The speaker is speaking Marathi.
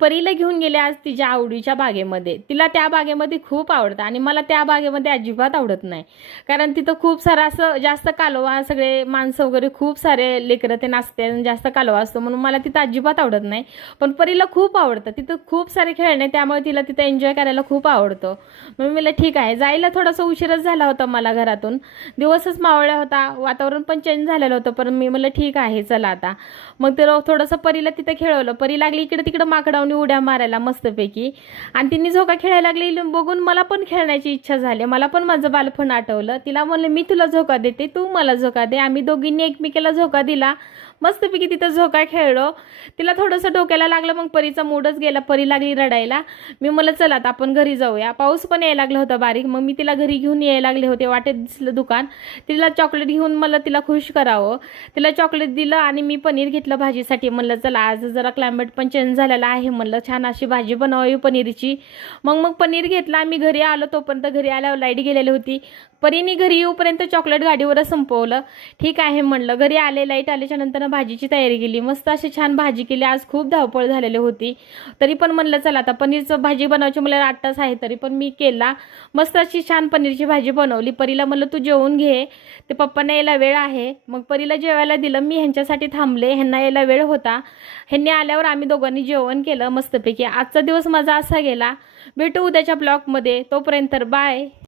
परीला घेऊन गेले आज तिच्या आवडीच्या बागेमध्ये. तिला त्या बागेमध्ये खूप आवडतं आणि मला त्या बागेमध्ये अजिबात आवडत नाही. कारण तिथं खूप सारं असं जास्त कालवा, सगळे माणसं वगैरे खूप सारे लेकरं ते नाचते आणि जास्त कालवा असतो, म्हणून मला तिथं अजिबात आवडत नाही. पण परीला खूप आवडतं. तिथं खूप सारे खेळणे, त्यामुळे तिला तिथं एन्जॉय करायला खूप आवडतं. मग मी ठीक आहे. जायला थोडासा उशीरच झाला होता मला घरातून. दिवसच मावळला होता, वातावरण पण चेंज झालेलं होतं. पण मी म्हणलं ठीक आहे चला आता. मग ते थोडंसं परीला तिथं खेळवलं. परी लागली इकडे तिकडे माकडावून उड्या मारायला मस्तपैकी. आणि तिने झोका खेळायला लागली बघून मला पण खेळण्याची इच्छा झाली. मला पण माझं बालपण आठवलं. तिला म्हणलं मी तुला झोका देते, तू मला झोका दे. आम्ही दोघींनी एकमेकीला झोका दिला. मस्तपैकी तिथं झोका खेळलो. तिला थोडंसं डोक्याला लागलं, मग परीचा मूडच गेला. परी लागली रडायला. मी म्हणलं चला आता आपण घरी जाऊया. पाऊस पण यायला लागला होता बारीक. मग मी तिला घरी घेऊन यायला लागले होते. वाटेत दिसलं दुकान, तिला चॉकलेट घेऊन मला तिला खुश करावं. तिला चॉकलेट दिलं आणि मी पनीर घेतलं भाजीसाठी. म्हणलं चला आज जरा क्लायमेट पण चेंज झालेला आहे, म्हणलं छान अशी भाजी बनवावी पनीरची. मग पनीर घेतलं. आम्ही घरी आलो, तोपर्यंत घरी आल्यावर लाईट गेलेली होती. परीने घरी येऊपर्यंत चॉकलेट गाडीवरच संपवलं. ठीक आहे म्हणलं. घरी आले, लाईट आल्याच्या नंतर भाजीची तयारी केली. मस्त अशी छान भाजी केली. आज खूप धावपळ झालेली होती, तरी पण म्हणलं चला आता पनीरचं भाजी बनवायची. मला 8 तास आहे, तरी पण मी केला. मस्त अशी छान पनीरची भाजी बनवली. परीला म्हणलं तू जेवून घे, ते पप्पांना यायला वेळ आहे. मग परीला जेवायला दिलं. मी ह्यांच्यासाठी थांबले, ह्यांना यायला वेळ होता. ह्यांनी आल्यावर आम्ही दोघांनी जेवण केलं मस्तपैकी. आजचा दिवस माझा असा गेला. भेटू उद्याच्या ब्लॉगमध्ये. तोपर्यंत बाय.